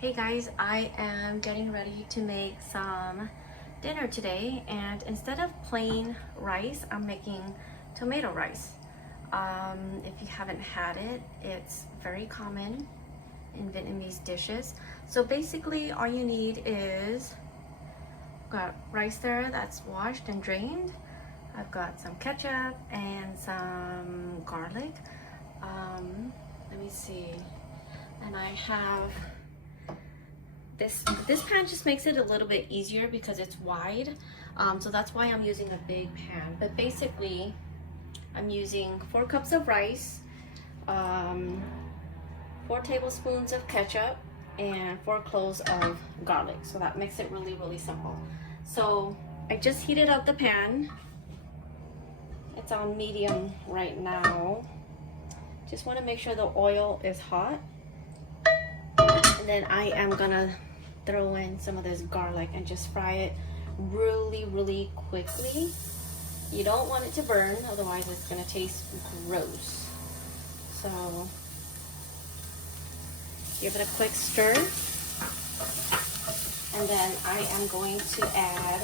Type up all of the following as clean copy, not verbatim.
Hey guys, I am getting ready to make some dinner today, and instead of plain rice, I'm making tomato rice. If you haven't had it, it's very common in Vietnamese dishes. So basically all you need is got rice there that's washed and drained. I've got some ketchup and some garlic. Let me see. And I have this pan just makes it a little bit easier because it's wide, so that's why I'm using a big pan. But basically I'm using 4 cups of rice, 4 tablespoons of ketchup, and 4 cloves of garlic. So that makes it really simple. So I just heated up the pan. It's on medium right now. Just want to make sure the oil is hot, and then I am gonna throw in some of this garlic and just fry it really quickly. You don't want it to burn, otherwise it's gonna taste gross. So give it a quick stir, and then I am going to add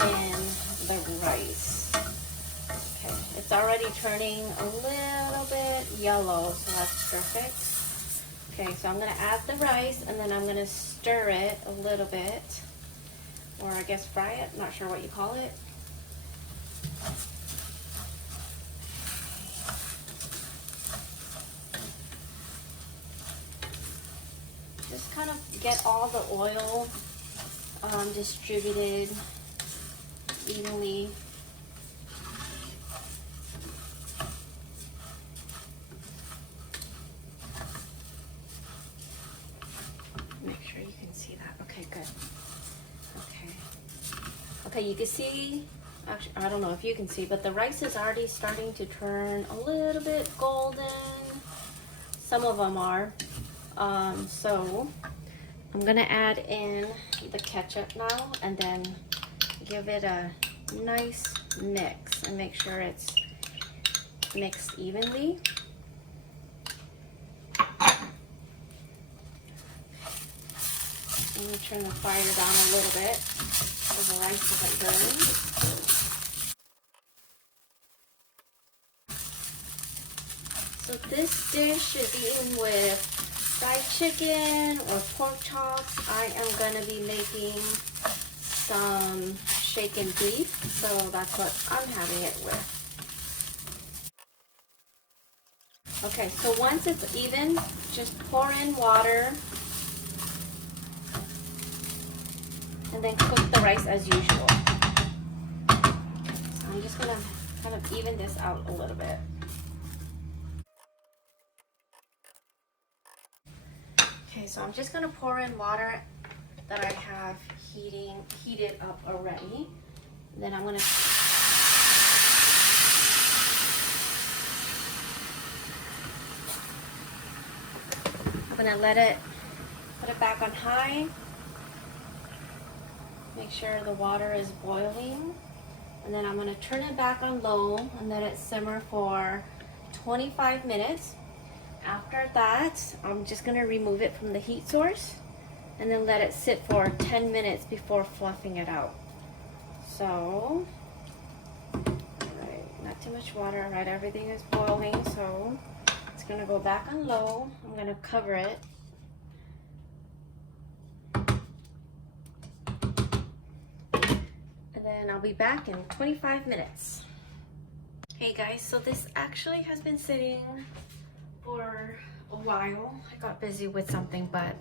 in the rice. Okay, it's already turning a little bit yellow, so that's perfect. Okay, so I'm gonna add the rice, and then I'm gonna stir it a little bit, or I guess fry it, I'm not sure what you call it. Just kind of get all the oil distributed evenly. Make sure you can see that. Okay, good. Okay, you can see, actually, I don't know if you can see, but the rice is already starting to turn a little bit golden. Some of them are. So I'm gonna add in the ketchup now, and then give it a nice mix and make sure it's mixed evenly. I'm gonna turn the fire down a little bit so the rice doesn't burn. So this dish is eaten with fried chicken or pork chops. I am gonna be making some shaken beef, so that's what I'm having it with. Okay, so once it's even, just pour in water and then cook the rice as usual. So I'm just gonna kind of even this out a little bit. Okay, so I'm just gonna pour in water that I have heated up already. And then I'm gonna let it, put it back on high. Make sure the water is boiling, and then I'm gonna turn it back on low and let it simmer for 25 minutes. After that, I'm just gonna remove it from the heat source and then let it sit for 10 minutes before fluffing it out. So, alright, not too much water, right? Everything is boiling, so it's gonna go back on low. I'm gonna cover it. And then I'll be back in 25 minutes. Hey guys, so this actually has been sitting for a while. I got busy with something, but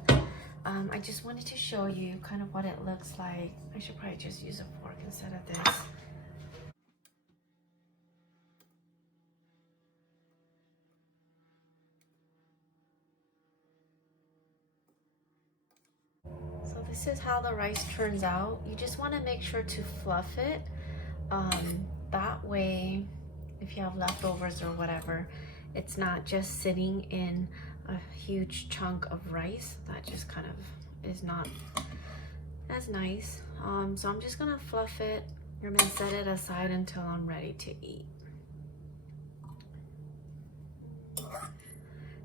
I just wanted to show you kind of what it looks like. I should probably just use a fork instead of this. So this is how the rice turns out. You just want to make sure to fluff it. That way, if you have leftovers or whatever, it's not just sitting in a huge chunk of rice. That just kind of is not as nice. So I'm just gonna fluff it. I'm gonna set it aside until I'm ready to eat.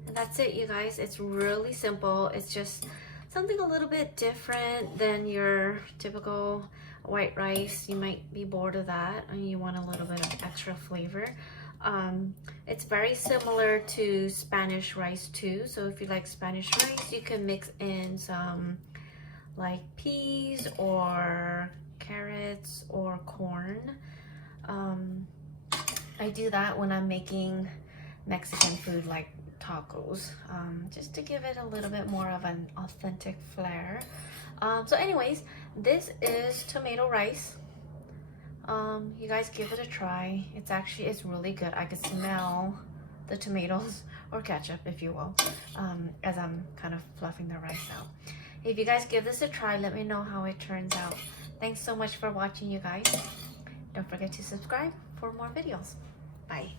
And that's it, you guys. It's really simple. It's just something a little bit different than your typical white rice. You might be bored of that and you want a little bit of extra flavor. It's very similar to Spanish rice too. So if you like Spanish rice, you can mix in some like peas or carrots or corn. I do that when I'm making Mexican food like tacos, just to give it a little bit more of an authentic flair. So anyways, this is tomato rice. You guys give it a try. It's really good. I can smell the tomatoes or ketchup, if you will, as I'm kind of fluffing the rice out. If you guys give this a try, let me know how it turns out. Thanks so much for watching, you guys. Don't forget to subscribe for more videos. Bye.